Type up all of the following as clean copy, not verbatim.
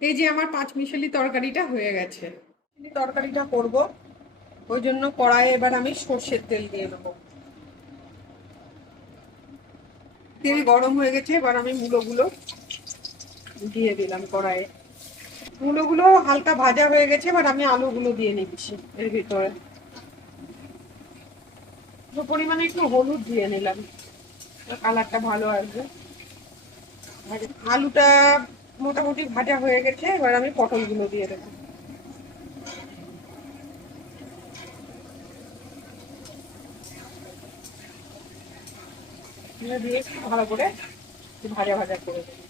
এই যে আমার পাঁচমিশালি তরকারিটা হয়ে গেছে। তরকারিটা করব, ওই জন্য কড়াইয়ে এবার আমি সর্ষের তেল দিয়ে দেবো। তেল গরম হয়ে গেছে, এবার আমি মূলোগুলো দিয়ে দিলাম কড়াইয়ে। মূলোগুলো হালকা ভাজা হয়ে গেছে, এবার আমি আলুগুলো দিয়ে নিচ্ছি এর ভিতরে। পরিমাণে একটু হলুদ দিয়ে নিলাম, কালারটা ভালো আসবে। আলুটা মোটামুটি ভাজা হয়ে গেছে, এবার আমি পটলগুলো দিয়ে দেবো। দিয়ে ভালো করে ভাজা ভাজা করে দেবো।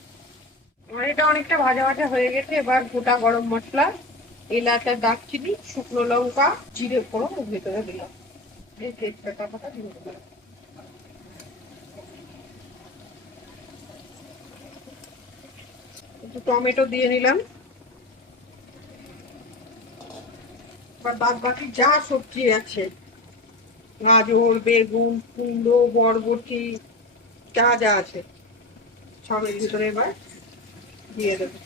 আমার এটা অনেকটা ভাজা ভাজা হয়ে গেছে, এবার গোটা গরম মশলা, এলাচ আর দারচিনি, শুকনো লঙ্কা, জিরে ফোড়ন ওর ভেতরে দিলাম। এই তেজপাতা দিয়ে দিলাম। একটু টমেটো দিয়ে নিলাম। এবার বাদ বাকি যা সবজি আছে, গাজর, বেগুন, কুমড়ো, বরবটি, যা যা আছে সবের ভিতরে এবার দিয়ে দেবো।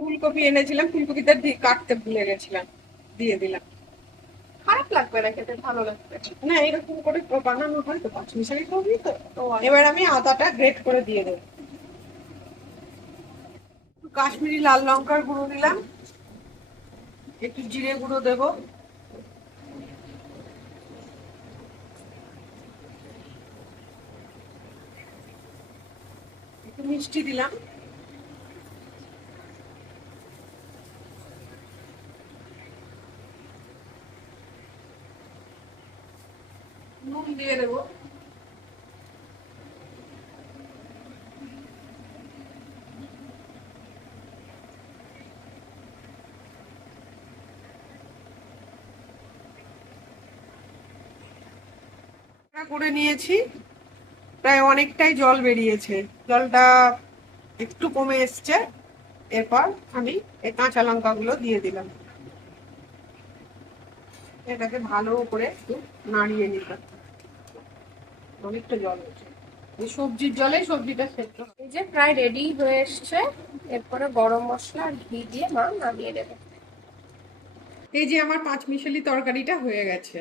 ফুলকপি এনেছিলাম, ফুলকপিটা কাটতে ভুলে গেছিলাম, দিয়ে দিলাম। খারাপ লাগবে না, খেতে ভালো লাগবে। না, এরকম করে বানানো হয় তো, পাঁচমিশালি করবি তো। এবার আমি আদাটা গ্রেট করে দিয়ে দেবো। কাশ্মীরি লাল লঙ্কার গুঁড়ো দিলাম, একটু জিরে গুঁড়ো দেবো, একটু মিষ্টি দিলাম, নুন দিয়ে দেবো। করে নিয়েছি, প্রায় অনেকটাই জল বেরিয়েছে, জলটা একটু কমে এসছে। এরপর আমি এই কাঁচা লঙ্কাগুলো দিয়ে দিলাম, এটাকে ভালো করে একটু নাড়িয়ে নিলাম। অনেকটা জল হয়েছে, এই সবজির জলে সবজিটা সেদ্ধ হবে। এই যে প্রায় রেডি হয়ে এসছে। এরপরে গরম মশলা আর ঘি দিয়ে মা নামিয়ে দেবে। এই যে আমার পাঁচমিশালি তরকারিটা হয়ে গেছে।